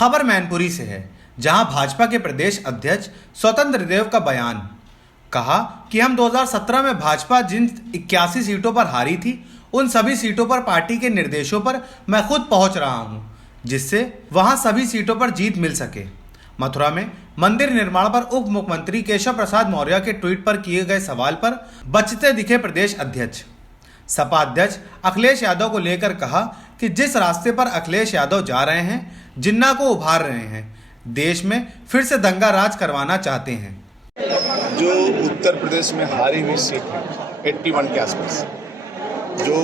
खबर मैनपुरी से है, जहां भाजपा के प्रदेश अध्यक्ष स्वतंत्र देव का बयान। कहा कि हम 2017 में भाजपा जिन 81 सीटों पर हारी थी, उन सभी सीटों पर पार्टी के निर्देशों पर मैं खुद पहुंच रहा हूं, जिससे वहां सभी सीटों पर जीत मिल सके। मथुरा में मंदिर निर्माण पर उप मुख्यमंत्री केशव प्रसाद मौर्य के ट्वीट पर किए गए सवाल पर बचते दिखे प्रदेश अध्यक्ष। सपा अध्यक्ष अखिलेश यादव को लेकर कहा कि जिस रास्ते पर अखिलेश यादव जा रहे हैं, जिन्ना को उभार रहे हैं, देश में फिर से दंगा राज करवाना चाहते हैं। जो उत्तर प्रदेश में हारी हुई सीट है 81 के आसपास, जो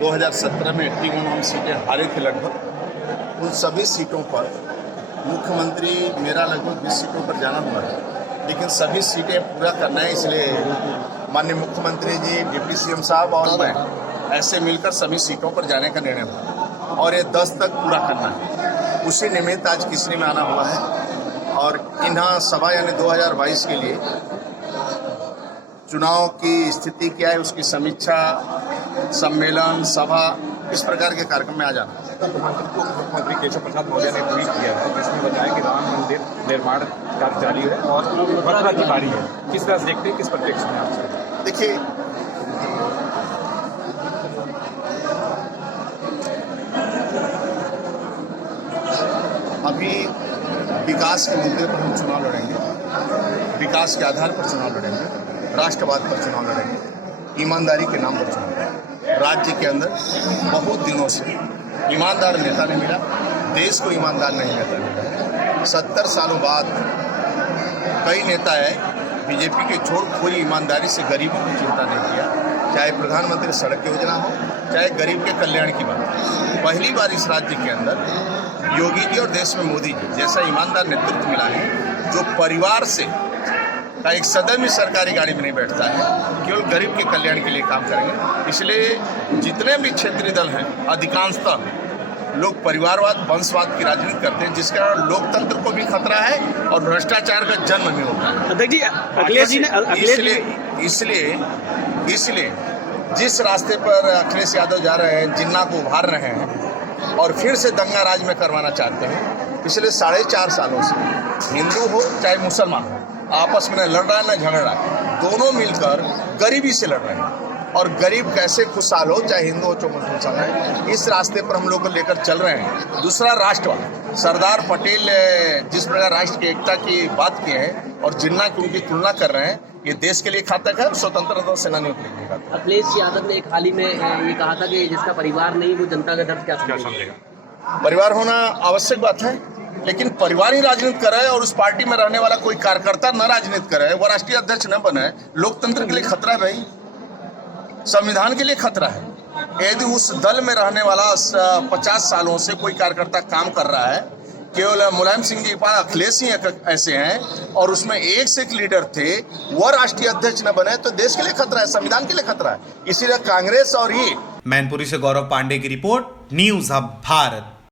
2017 में 81 हम सीटें हारे थे लगभग, उन सभी सीटों पर मुख्यमंत्री मेरा लगभग 20 सीटों पर जाना हुआ है, लेकिन सभी सीटें पूरा करना है। इसलिए माननीय मुख्यमंत्री जी, डिप्टी सीएम साहब और मैं ऐसे मिलकर सभी सीटों पर जाने का निर्णय हुआ और ये 10 तक पूरा करना है। उसी निमित्त आज किसनी में आना हुआ है और इन्हां सभा यानी 2022 के लिए चुनाव की स्थिति क्या है, उसकी समीक्षा, सम्मेलन, सभा, इस प्रकार के कार्यक्रम में आ जाना है। मुख्यमंत्री केशव प्रसाद मौर्य ने ट्वीट किया है जिसमें बताया कि राम मंदिर निर्माण कार्य जारी है और मथुरा की बारी है। किस तरह से देखते हैं, किस परिप्रेक्ष्य में आप? देखिए, अभी विकास के मुद्दे पर हम चुनाव लड़ेंगे, विकास के आधार पर चुनाव लड़ेंगे, राष्ट्रवाद पर चुनाव लड़ेंगे, ईमानदारी के नाम पर चुनाव लड़ेंगे। राज्य के अंदर बहुत दिनों से ईमानदार नेता नहीं मिला, देश को ईमानदार नहीं नेता मिला। 70 सालों बाद कई नेता है बीजेपी के छोड़ कोई ईमानदारी से गरीबों की चिंता नहीं किया, चाहे प्रधानमंत्री सड़क योजना हो, चाहे गरीब के कल्याण की बात। पहली बार इस राज्य के अंदर योगी जी और देश में मोदी जी जैसा ईमानदार नेतृत्व मिला है, जो परिवार से का एक सदन भी सरकारी गाड़ी में नहीं बैठता है, केवल गरीब के कल्याण के लिए काम करेंगे। इसलिए जितने भी क्षेत्रीय दल हैं, अधिकांशतः लोग परिवारवाद, वंशवाद की राजनीति करते हैं, जिसके कारण लोकतंत्र को भी खतरा है और भ्रष्टाचार का जन्म भी होता है। इसलिए जिस रास्ते पर अखिलेश यादव जा रहे हैं, जिन्ना को उभार रहे हैं और फिर से दंगा राज में करवाना चाहते हैं, पिछले 4.5 सालों से हिंदू हो चाहे मुसलमान हो, आपस में न लड़ रहा है न झगड़ रहा है, दोनों मिलकर गरीबी से लड़ रहे हैं। और गरीब कैसे खुशहाल हो, चाहे हिंदू हो चाहे मुसलमान, इस रास्ते पर हम लोग को लेकर चल रहे हैं। दूसरा, राष्ट्रवाद। सरदार पटेल जिस प्रकार राष्ट्र की एकता की बात की है और जिन्ना की उनकी तुलना कर रहे हैं, ये देश के लिए घातक है, स्वतंत्रता सेनानियों के लिए घातक है। अखिलेश यादव ने एक हाल ही में ये कहा था कि जिसका परिवार नहीं वो जनता का दर्द क्या समझेगा। परिवार होना आवश्यक बात है, लेकिन परिवार ही राजनीति कर रहा है और उस पार्टी में रहने वाला कोई कार्यकर्ता न राजनीति कर रहा है, वो राष्ट्रीय अध्यक्ष न बने, लोकतंत्र के लिए खतरा है भाई, संविधान के लिए खतरा है। यदि उस दल में रहने वाला 50 सालों से कोई कार्यकर्ता काम कर रहा है, केवल मुलायम सिंह जी के पास अखिलेश ही ऐसे हैं और उसमें एक से एक लीडर थे, वह राष्ट्रीय अध्यक्ष न बने, तो देश के लिए खतरा है, संविधान के लिए खतरा है। इसीलिए कांग्रेस और ये। मैनपुरी से गौरव पांडे की रिपोर्ट, न्यूज़ हब भारत।